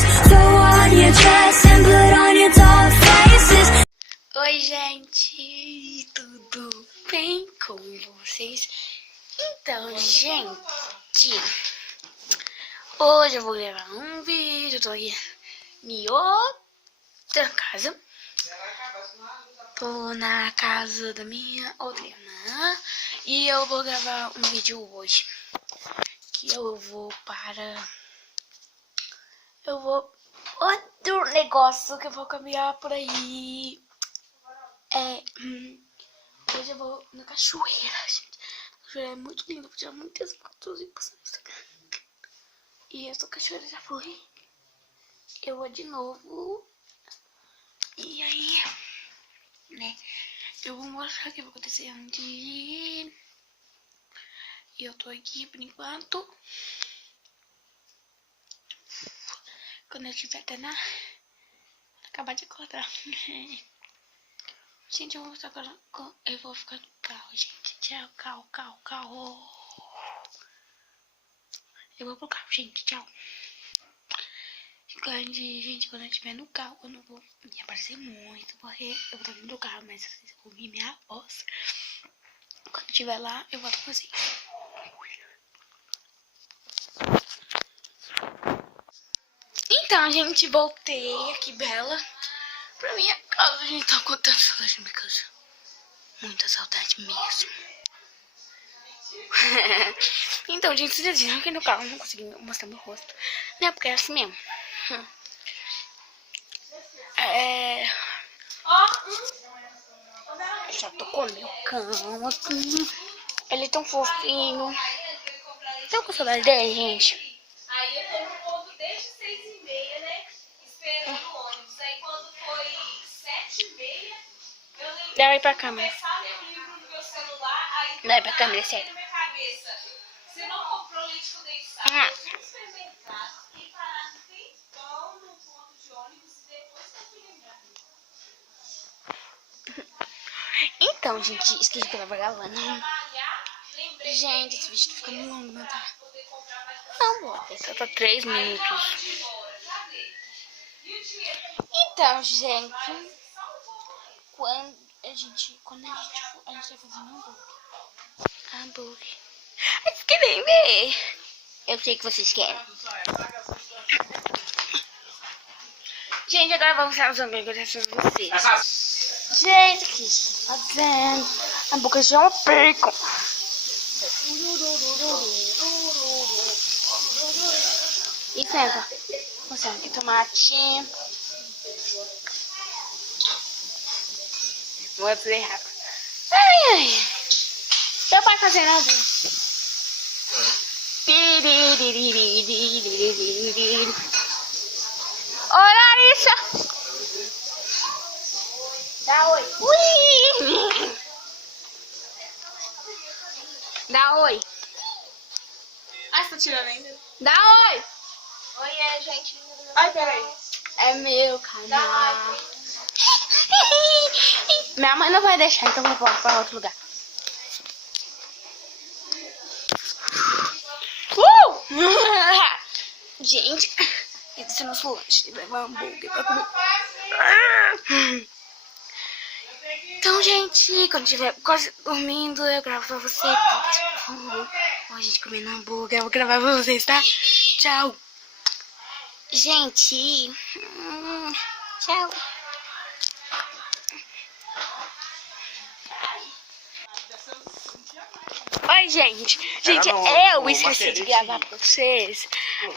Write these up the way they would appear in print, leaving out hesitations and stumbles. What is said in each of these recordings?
dress, throw on your dress and put on your doll faces. Oi, gente, tudo bem com vocês? Então, gente, hoje eu vou gravar um vídeo. Eu tô aqui em outra casa. Tô na casa da minha outra irmã e eu vou gravar um vídeo hoje. Que eu vou para... Outro negócio que eu vou caminhar por aí. Hoje eu vou na cachoeira, gente. A cachoeira é muito linda, vou tirar muitas fotos e postar no Instagram. E essa cachoeira já foi. Eu vou de novo. E aí, né? Eu vou mostrar o que vai acontecer antes de ir. E eu tô aqui por enquanto. Quando eu estiver até acabar de acordar. Gente, eu vou mostrar agora. Eu vou ficar no carro, gente. Tchau, carro. Eu vou pro carro, gente. Tchau. Gente, quando eu estiver no carro, eu não vou me aparecer muito, porque eu vou estar dentro do carro, mas vocês vão ouvir minha voz. Quando eu estiver lá, eu volto com vocês. Então, gente, voltei aqui, Bela, pra minha casa. A gente tá com tanta saudade da minha casa. Muita saudade mesmo. Então, gente, vocês já viram aqui no carro eu não consegui mostrar meu rosto, né? Porque é assim mesmo. Eu já tô com meu cão aqui. Ele é tão fofinho. Tô com saudade dele, gente. Aí eu tô no ponto desde 6h30, né? Esperando o ônibus. Aí quando foi 7h30, eu lembrei Dá aí pra câmera. de começar a ler um livro no meu celular. Aí Dá aí pra câmera, sério. na minha cabeça. Você não comprou leite condensado? Eu fui no supermercado e parar no tempão no ponto de ônibus e depois que eu fui lembrar. Então, gente, esqueci que eu tava gravando. Trabalhar, lembrei Gente, esse vídeo tá ficando longo, né? Tá? poder comprar mais Não, bom, só tá 3 minutos. cadê? E o dinheiro? Então, gente, quando a gente for, a gente vai fazer hambúrguer. Vocês querem ver? Eu sei que vocês querem. Gente, agora vamos fazer os hambúrgueres pra vocês. Gente, o que estou fazendo? Hambúrguer de um bacon. E senta. Vamos aqui tomate. Vou fazer rápido. Ai. Seu pai fazendo nada. Ô, Larissa. Dá oi. Ui. Dá oi. Ah, você tá tirando ainda? Dá oi. Oi, gente. Ai, peraí. É meu canal. Minha mãe não vai deixar, então eu vou para outro lugar. Gente, esse é nosso lanche. Vai levar hambúrguer pra comer. Então, gente, quando estiver quase dormindo, eu gravo pra você. Ó, a gente comendo hambúrguer, eu vou gravar pra vocês, tá? Tchau. Gente, tchau. Oi, gente. Gente, eu esqueci de gravar pra vocês.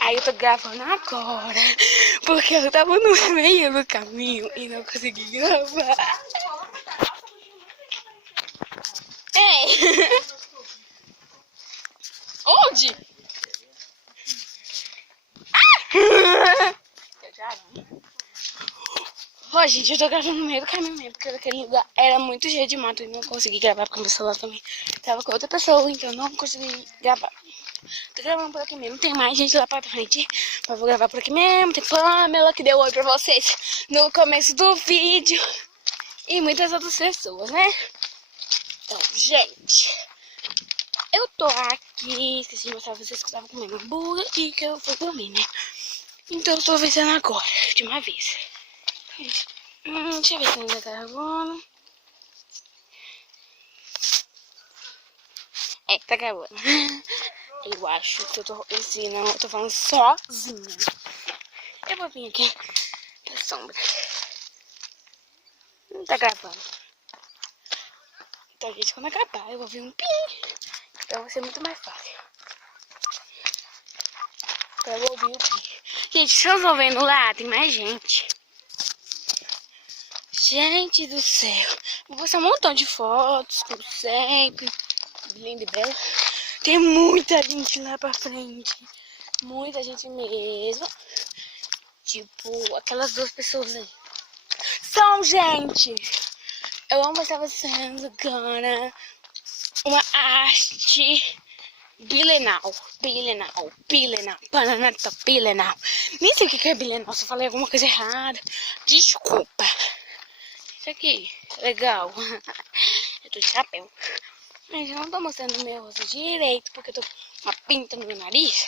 Aí eu tô gravando agora. Porque eu tava no meio do caminho e não consegui gravar. Ei! Onde? Ó, gente, eu tô gravando no meio do caminho mesmo, porque aquele lugar era muito cheio de mato e não consegui gravar porque meu celular também tava com outra pessoa, então não consegui gravar. Tô gravando por aqui mesmo, tem mais gente lá pra frente, mas vou gravar por aqui mesmo. Tem Pamela que deu oi pra vocês no começo do vídeo e muitas outras pessoas, né? Então, gente, eu tô aqui, esqueci de mostrar pra vocês que eu tava comendo hambúrguer e que eu fui dormir, né? Então eu tô vencendo agora, de uma vez. Deixa eu ver se ainda tá gravando. Tá gravando. Eu acho que eu tô ensinando, eu tô falando sozinha. Eu vou vir aqui pra sombra. Não tá gravando. Então, gente, quando acabar, eu vou vir um pi. Então vai ser muito mais fácil. Então eu vou ouvir o pi. Gente, se eu tô vendo lá, tem mais gente. Gente do céu. Vou postar um montão de fotos, como sempre. Linda e bela. Tem muita gente lá pra frente. Muita gente mesmo. Tipo, aquelas duas pessoas aí. São, gente! Eu amo estar fazendo agora uma arte bilenal. Bilenal. Nem sei o que é bilenal. Se eu falei alguma coisa errada, desculpa. Isso aqui, legal. Eu tô de chapéu. Mas eu não tô mostrando o meu rosto direito, porque eu tô com uma pinta no meu nariz.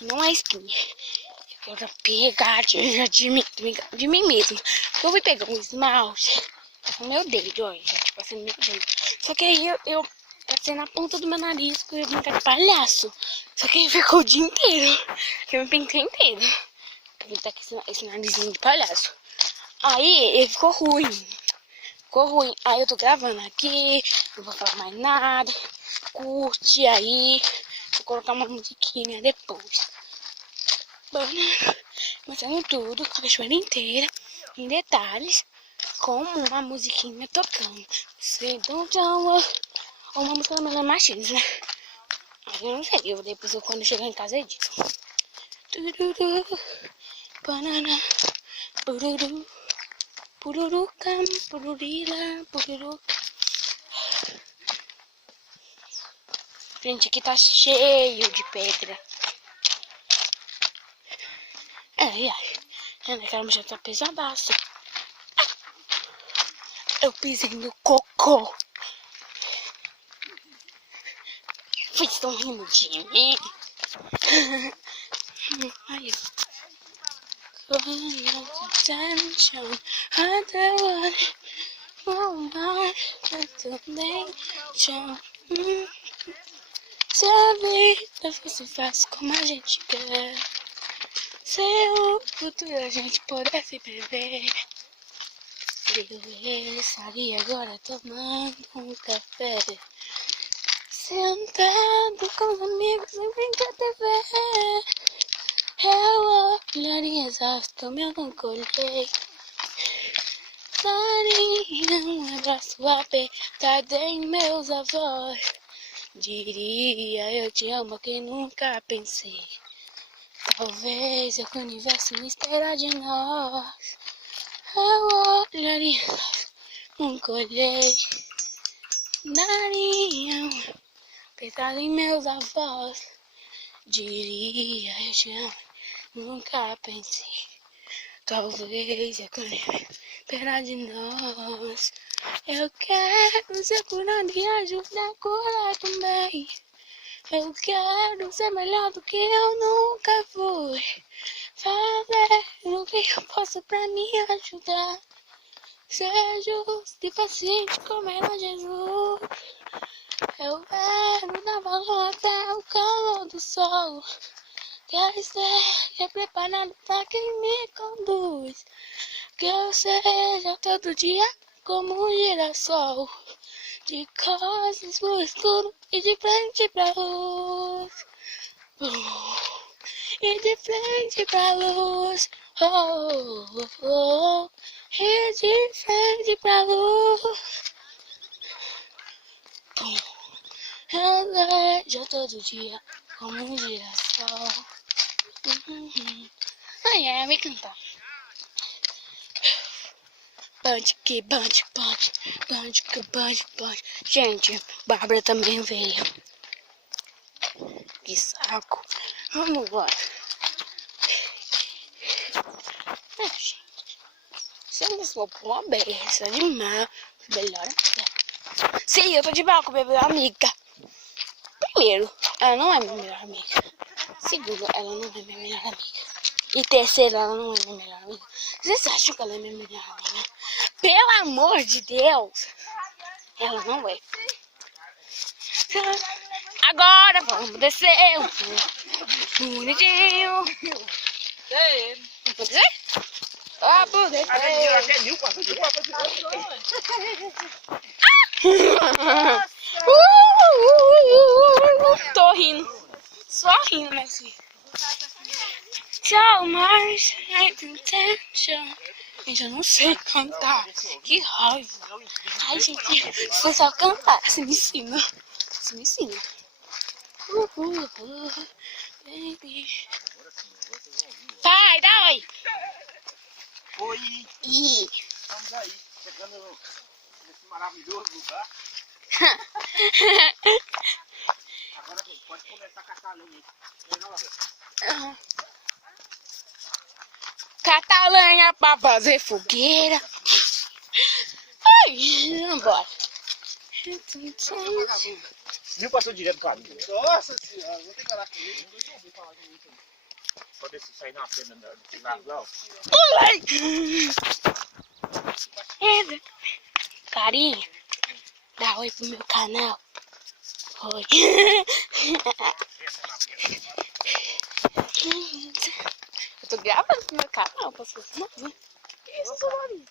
Não é espinha. Eu quero pegar de mim mesmo. Eu fui pegar um esmalte com o meu dedo, olha. Já passei no meu dedo. Só que aí eu passei na ponta do meu nariz, porque eu ia brincar de palhaço. Só que aí ficou o dia inteiro. Eu me pintei inteiro. Pra pintar aqui esse narizinho de palhaço. Aí ele ficou ruim. Aí eu tô gravando aqui, não vou falar mais nada. Curte aí. Vou colocar uma musiquinha depois. Mostrando tudo, a cachoeira inteira, em detalhes, com uma musiquinha tocando. Sei ou uma música da Melanie Martins, né? Aí eu não sei, depois quando eu chegar em casa edito. Banana, bururu. Pururucam, pururila, pururuca. Gente, aqui tá cheio de pedra. Ai. Aquela já tá pesadaço. Eu pisei no cocô. Vocês estão rindo de mim? Ai, attention, sabe, não fosse fácil como a gente quer. Se o futuro a gente pudesse prever, ele estaria agora tomando um café, sentado com os amigos em frente à TV. Eu olharia exausto, eu não colhei. Daria um abraço apertado em meus avós. Diria eu te amo a quem nunca pensei. Talvez o universo me espera de nós. Eu olharia, não colhei. Daria um apertado em meus avós. Diria eu te amo, nunca pensei. Talvez a espera de nós. Eu quero ser curado e ajudar a curar também. Eu quero ser melhor do que eu nunca fui. Fazer o que eu posso pra me ajudar. Ser justo e paciente como era Jesus. Eu quero dar valor até o calor do sol. Quero ser preparado pra quem me conduz. Que eu seja todo dia como um girassol. De costas pro escuro e de frente pra luz. E de frente pra luz. E de frente pra luz. Eu vejo todo dia como um girassol. Ai, me cantar. Band. Gente, Bárbara também veio. Que saco. Vamos lá. Gente, se eu não for pra uma beça de mal, melhor amiga. Sim, eu tô de mal com minha melhor amiga. Primeiro, ela não é minha melhor amiga. Segundo, ela não é minha melhor amiga. E terceiro, ela não é minha melhor amiga. Vocês acham que ela é minha melhor amiga? Pelo amor de Deus. Ela não é. Agora vamos descer. Bonitinho. Vamos descer? Vamos descer. Tô rindo. Só rindo, minha filha. So much intention. Gente, eu não sei cantar. Que raiva. Ai, gente, se eu só cantar, você me ensina. Você me ensina. Baby. Pai, dá oi. Oi, Ih. estamos aí, chegando nesse maravilhoso lugar. Agora pode começar a caçar a lenha aí. Catar lenha pra fazer fogueira. Ai, vambora. Viu, passou direto com a linha. Nossa senhora, vou ter que falar com ele. Eu não ouvi falar com ele. Pode descer, sair na cena do lado lá, ó. Pulei! Carinha, dá oi pro meu canal. Oi. Eu tô gravando pro meu canal, posso fazer? Que isso, Maria?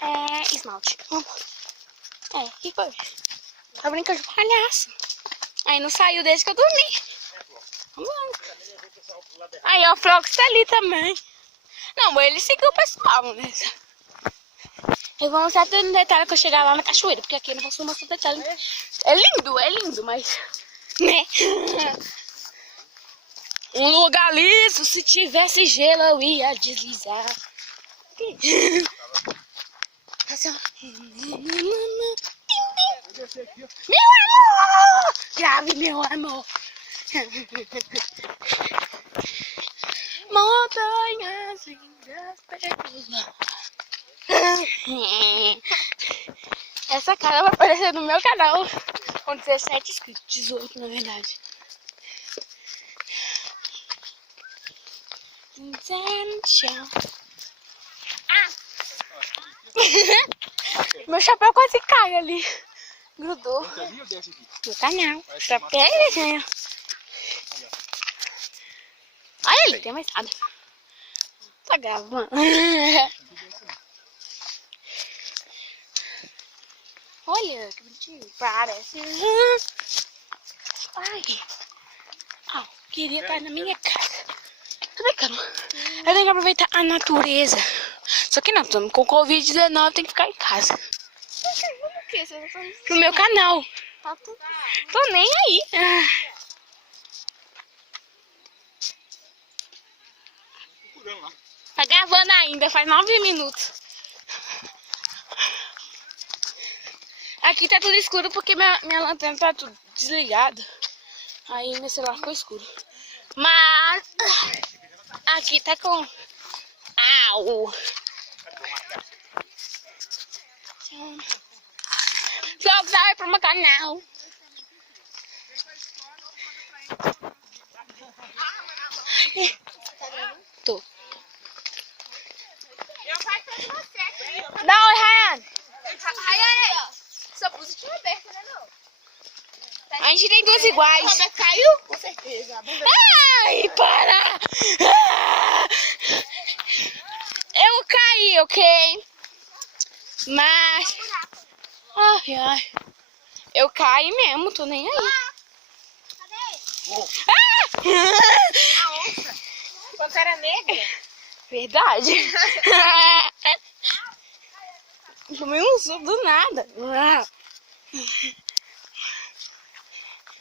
É esmalte. É, que foi? Tá brincando de palhaço. Aí não saiu desde que eu dormi. Vambora. Aí, ó, o Flox tá ali também. Não, ele seguiu o pessoal, né? Eu vou mostrar tudo no detalhe quando eu chegar lá na cachoeira, porque aqui eu não posso mostrar detalhe. É lindo, mas... né? Um lugar liso, se tivesse gelo eu ia deslizar. Meu amor! Grave, meu amor! Montanhas lindas pela... Essa cara vai aparecer no meu canal com 17 inscritos, 18 na verdade. Meu chapéu quase cai ali. Grudou. No canal. Chapéu, gente. Olha ali, tem mais nada. Tá gravando. Olha, que bonitinho. Parece. Ai. Ah, queria estar na minha casa. Tô brincando. Eu tenho que aproveitar a natureza. Só que não, tô com Covid-19, tem que ficar em casa. Pro meu canal. Tô nem aí. Tá gravando ainda, faz 9 minutos. Aqui tá tudo escuro porque minha lanterna tá tudo desligada. Aí meu celular ficou escuro. Mas aqui tá com... Au! Só vai pro meu canal. Tô. Dá oi, Ryan. Ryan, sua blusa tinha aberta, né, não? A gente tem duas iguais. Roberto caiu? Com certeza. Ai, para! Eu caí, ok? Mas... Ai, ai. Eu caí mesmo, tô nem aí. A onça. Pantera negra. Verdade. Tomei um susto do nada.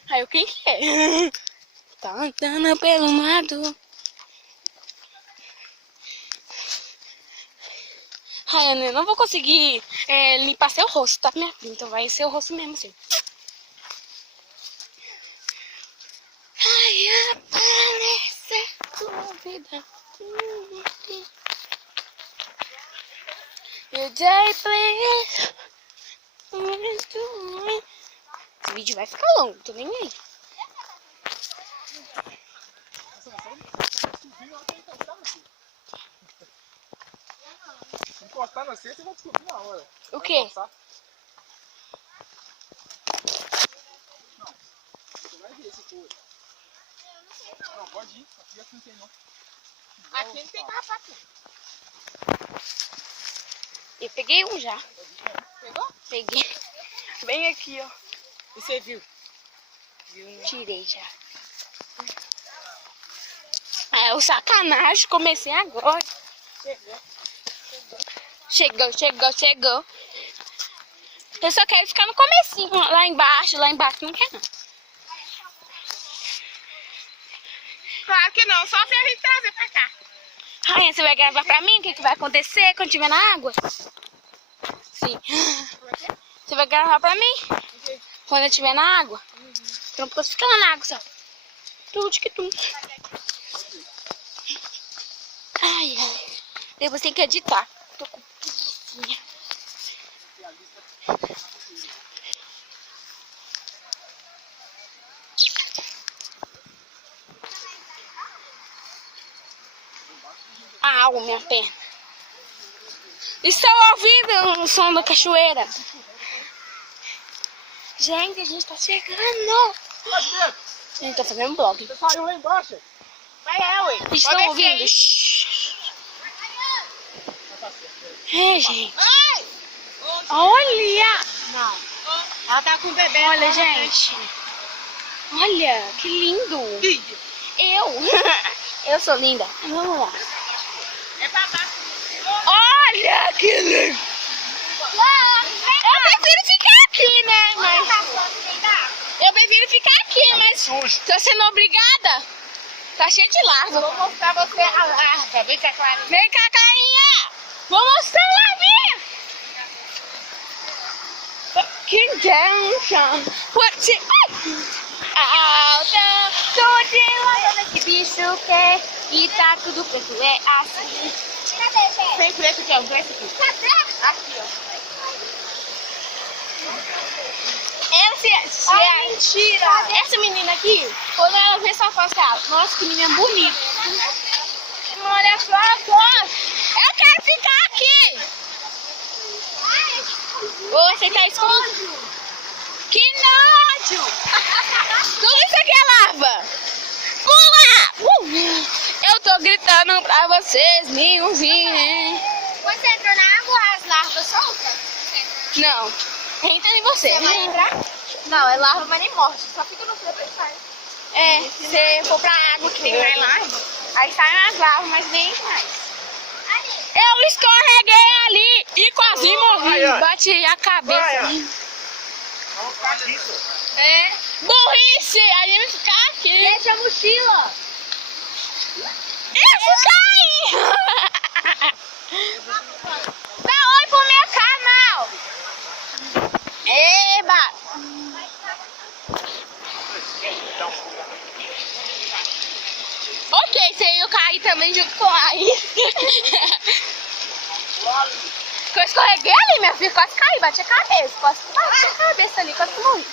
Aí o que é? Tá andando pelo mato. Ai, eu não vou conseguir limpar seu rosto, tá, minha filha? Então vai ser o rosto mesmo, assim. Ai, aparece dúvida. You day, please. Esse vídeo vai ficar longo, tô nem aí. você vai descobrir na hora. O quê? Você vai ver se for. Não, pode ir. Aqui não tem não. Aqui não tem carrapato. Eu peguei um já. Pegou? Peguei. Bem aqui, ó. E você viu? Tirei já. É o sacanagem. Comecei agora. Chegou. Eu só quero ficar no comecinho. Lá embaixo não quer não. Claro que não, só se a gente trazer pra cá. Rainha, você vai gravar pra mim o que vai acontecer quando estiver na água? Sim. Você vai gravar pra mim? Quando eu estiver na água? Eu não posso ficar lá na água, só. Tudo que tu. Ai. Depois tem que editar. Tô com preguicinha. Au, minha perna. Estou ouvindo o som da cachoeira. Gente, a gente tá chegando. A gente tá fazendo um blog. Você saiu lá embaixo. Vai ué. Estão ouvindo? É, gente. Ai! Olha! Não. Ela tá com o bebê. Olha, gente. Olha, que lindo. Eu sou linda. Vamos lá. É pra baixo. Olha, que lindo. Eu prefiro ficar aqui, né? Mas... Eu prefiro ficar aqui, mas tô sendo obrigada. Tá cheio de larva. Vou mostrar você a larva. Vem cá, Clarinha. Vem cá, Clarinha. Vou mostrar a larvinha. Que dança. Alta, tô de lá, que bicho quer. E tá tudo preto, é assim. Tem preço aqui, ó. Preço aqui. Aqui, ó. Mentira! Essa menina aqui, quando ela vê essa foto, ela, nossa, que menina bonita. Olha só a foto. Eu quero ficar aqui. Ô, você tá escondido. Que nojo! Tudo isso aqui é larva. Pula! Eu tô gritando pra vocês me ouvirem. Você entrou na água, as larvas soltas? Não, entra em você. Você vai entrar? Não, é larva, mas nem morte. Só fica no preto e sai. É, se você for pra água que tem mais larva, aí saem as larvas, mas nem mais. Eu escorreguei ali e quase morri. Bati a cabeça. Vamos ficar aqui, pô. É. Burrice! A gente ficar aqui. Deixa a mochila. Isso cai! Dá oi pro meu canal! Eba! Ok, se eu cair também junto com a Raíssa. Eu escorreguei ali, minha filha, quase caí, bati a cabeça. Quase bati a cabeça ali, quase morri.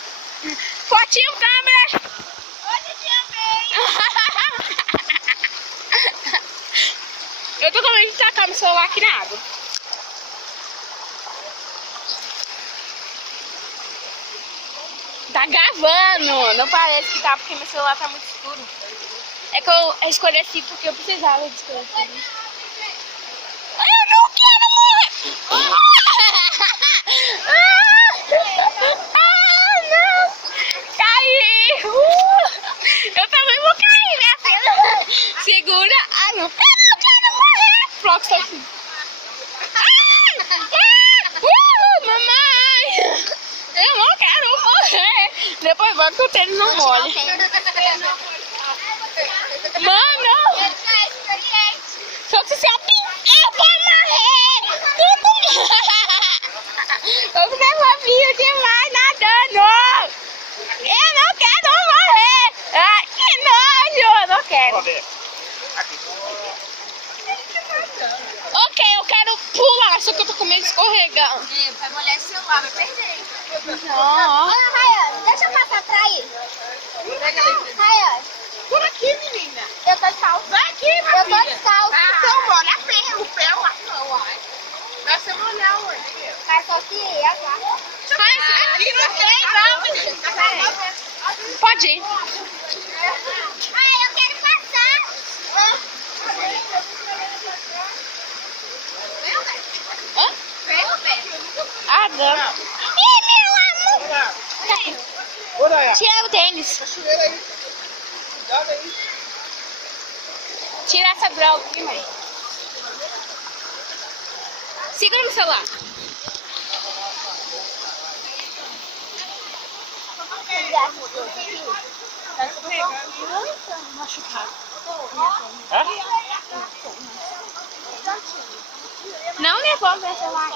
Fotinho, câmera! Hoje te amei. Eu tô com medo de tacar meu celular aqui na água. Tá gravando, não parece que tá porque meu celular tá muito escuro. É que eu escolhi assim porque eu precisava de escolher assim. Eu não quero morrer! Não! Caí! Eu também vou cair, minha filha! Segura! Ah, não! Eu não quero morrer! Flox tá assim. Mamãe! Eu não quero morrer! Depois vai que o tênis não molha. Mano! Só que você eu vou morrer! Eu nervio demais nadando! Eu não quero morrer! Ai, que nojo! Eu não quero! Ok, eu quero pular, só que eu tô com medo de escorregar. Vai molhar esse celular, vai perder. Não. Olha, Rayane, deixa eu passar pra aí. Rayane. Por aqui, menina. Eu tô descalça. Vai aqui, minha filha. Eu tô descalça. Então, molha a perna, o pé, a mão, ai. Vai ser molhado. Mas só que eu já. Pode ir. Ah, eu quero passar. Hã? Ah, não. Ih, meu amor. Ô, Daya. Tira o tênis. Cachoeira aí. Cuidado aí. Tira essa droga aqui, mãe. Segura no celular. Não levou meu celular.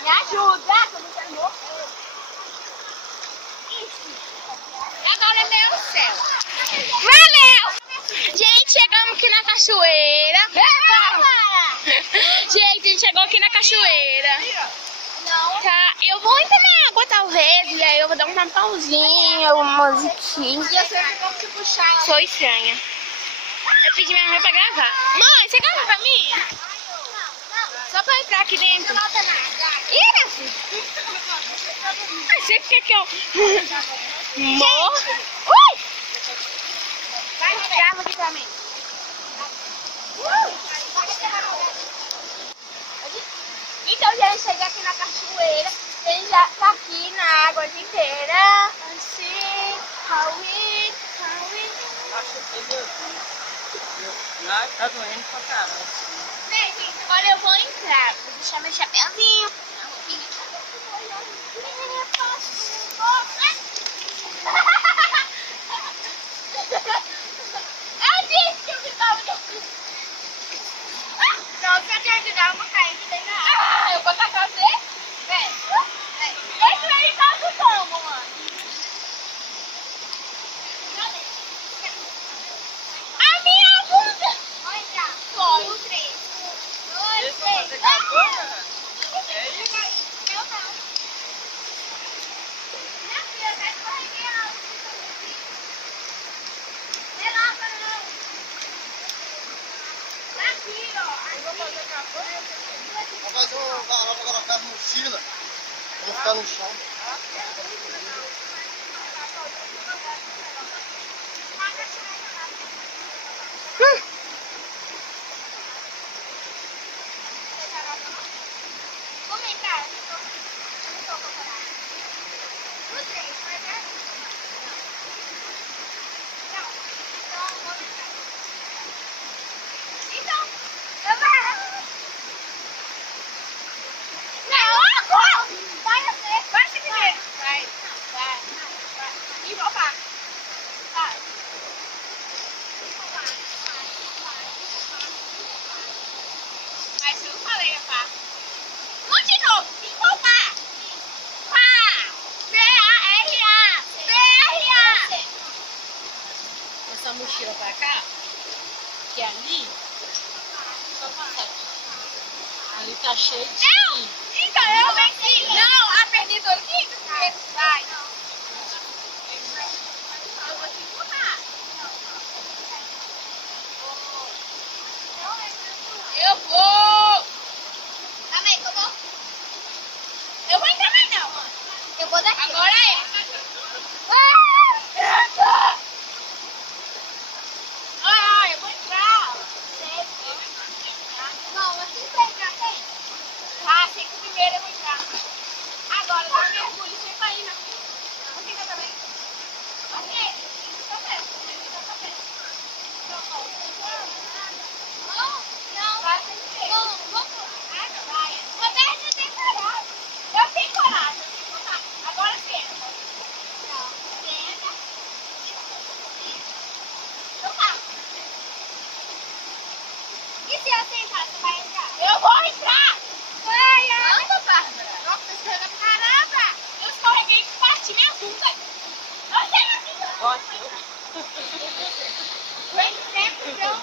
Me ajuda, que eu não quero morrer. Agora, meu céu. Valeu! Gente, chegamos aqui na cachoeira. Gente, a gente chegou aqui na cachoeira. Não. Tá, eu vou entrar na água talvez, e aí eu vou dar um tampãozinho, uma musiquinha. E eu sempre vou te puxar. Sou estranha. Eu pedi minha mãe pra gravar. Mãe, você grava pra mim? Só pra eu entrar aqui dentro. Ih, meu filho. Ah, você fica aqui, ó. Morro. Ui! Grava aqui pra mim. Então, gente, cheguei aqui na cachoeira. A gente já tá aqui na água inteira. Assim, Halloween. Tá doendo pra caramba. Bem, gente, agora eu vou entrar. Vou deixar meu chapéuzinho. Eu disse que eu ficava no... Não, se eu te ajudar, eu vou cair aqui dentro da água. Ah, eu vou tacar você? Vem. Esse aí tá do como, mano? A minha bunda! Olha, foi. 1, 3. 2, 3. É isso? Eu não. Minha filha, vai escorregar. Vem lá, não. Aqui, ó. Eu vou fazer campanha. Vou fazer um varal pra colocar na mochila. Vou ficar no chão. Vamos entrar. Eu não tô com coragem. 1, 3, vai ver? Não. Então, vamos entrar. Então, eu vou. Não, agora! Vai você. Vai, se primeiro. Vai. E voltar. Vai. Mas eu não falei, pá. Um de novo. Tem que voltar. Pá. C-A-R-A. C-A-R-A. Essa mochila pra cá, que ali, só passar aqui. Ali tá cheio de... Então, eu venci. Não, a perdedora aqui. Vai. Eu vou te empurrar. Eu vou. Calma aí, que eu vou. Eu vou entrar mais não, mano. Eu vou daqui. Agora é. Ah, eu vou entrar. Não, você vai entrar, tem? Ah, sei que primeiro eu vou entrar. Agora, dá um mergulho, você vai ir na frente. Você quer também? Ok. Tá perto. Tá perto. Não, vai. Não, vamos. Vai. Roberto tem coragem. Eu tenho coragem. Agora senta. Não, senta. Então tá. E se eu sentar, você vai entrar? Eu vou entrar! Vai, anda, Bárbara! Nossa, você vai... Caramba! Eu escorreguei e bati minha bunda! Você não Pode. Vem, sempre, pronto,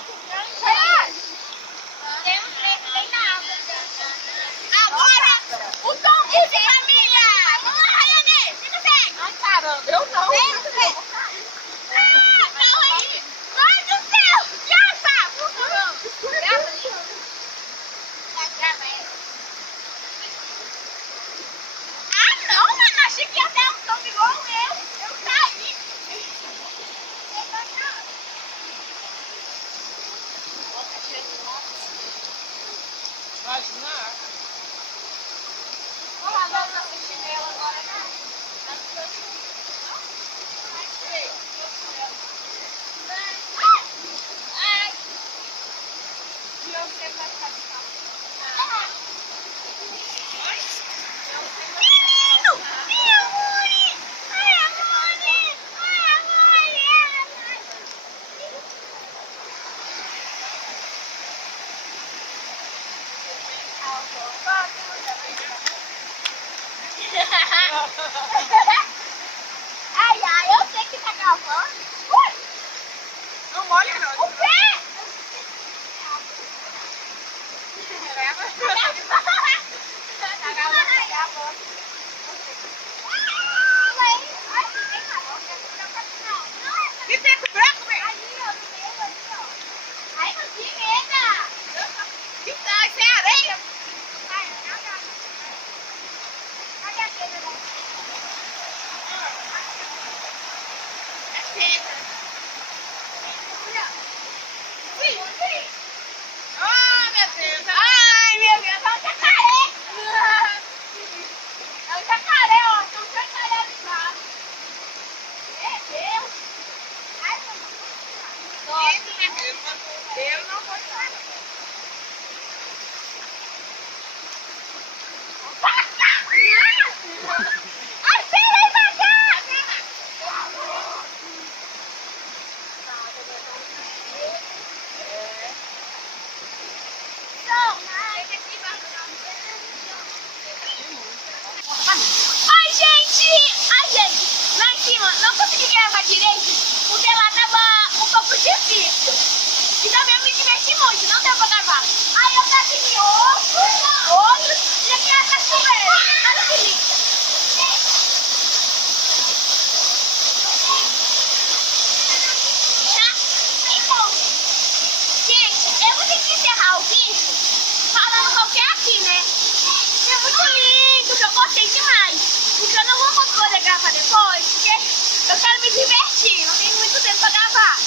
tem um treco bem na água. Agora, o tom de família! Vamos lá, Rayane! Fica bem! Ai, caramba, eu não. Vem, vem! Ah, calma aí! Ai, do céu! Já tá! Por favor! Grava ali. Grava aí. aqui até um tom igual eu saí. Vou lavar o nosso chinelo agora, né? Ai! E eu sei vai ficar de calça. Meu amore! Ai, amore! Ai, amore! Ai, ai, eu sei que tá gravando. Ui! Não molha, não. O quê? Tá gravando. E tem branco, velho? Ai, não tinha medo. Que tá? Isso é areia? Cadê a pedra daqui? É pedra. Ah, meu Deus. Ai, meu Deus, é um jacaré! É um jacaré, ó. Tem um jacaré ali embaixo. Meu Deus! Ai, Isso, minha filha, eu não vou entrar. ai, peraí, vagar! Ai, gente, lá em cima não consegui gravar direito, porque lá tava um pouco difícil. E também eu me diverti muito, não deu pra gravar. Aí eu gravei outros, e aqui é a cachoeira. Olha que linda. Então, gente, eu vou ter que encerrar o vídeo falando qual que é aqui, né? É muito lindo, que eu gostei demais. Porque eu não vou poder gravar depois, porque eu quero me divertir, não tenho muito tempo pra gravar.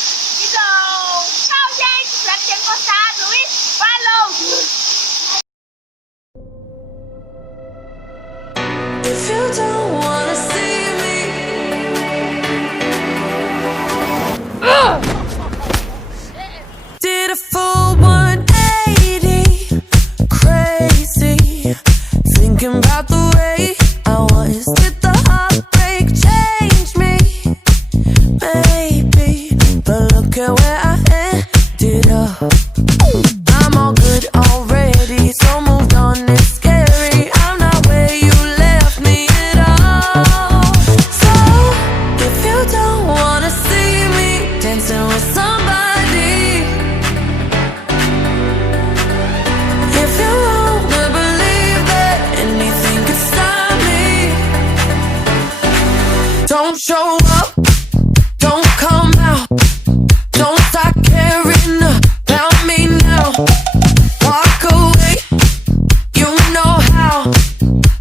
Então, tchau, gente. Espero que tenham gostado e falou! If you don't wanna see me, did a full 180, crazy, thinking about the way I was. Did the heartbreak change me? Maybe, but look at where I ended up. I'm all good already, so moved on, it's scary. I'm not where you left me at all. So, if you don't wanna see me dancing with somebody, if you wanna believe that anything could stop me, don't show up.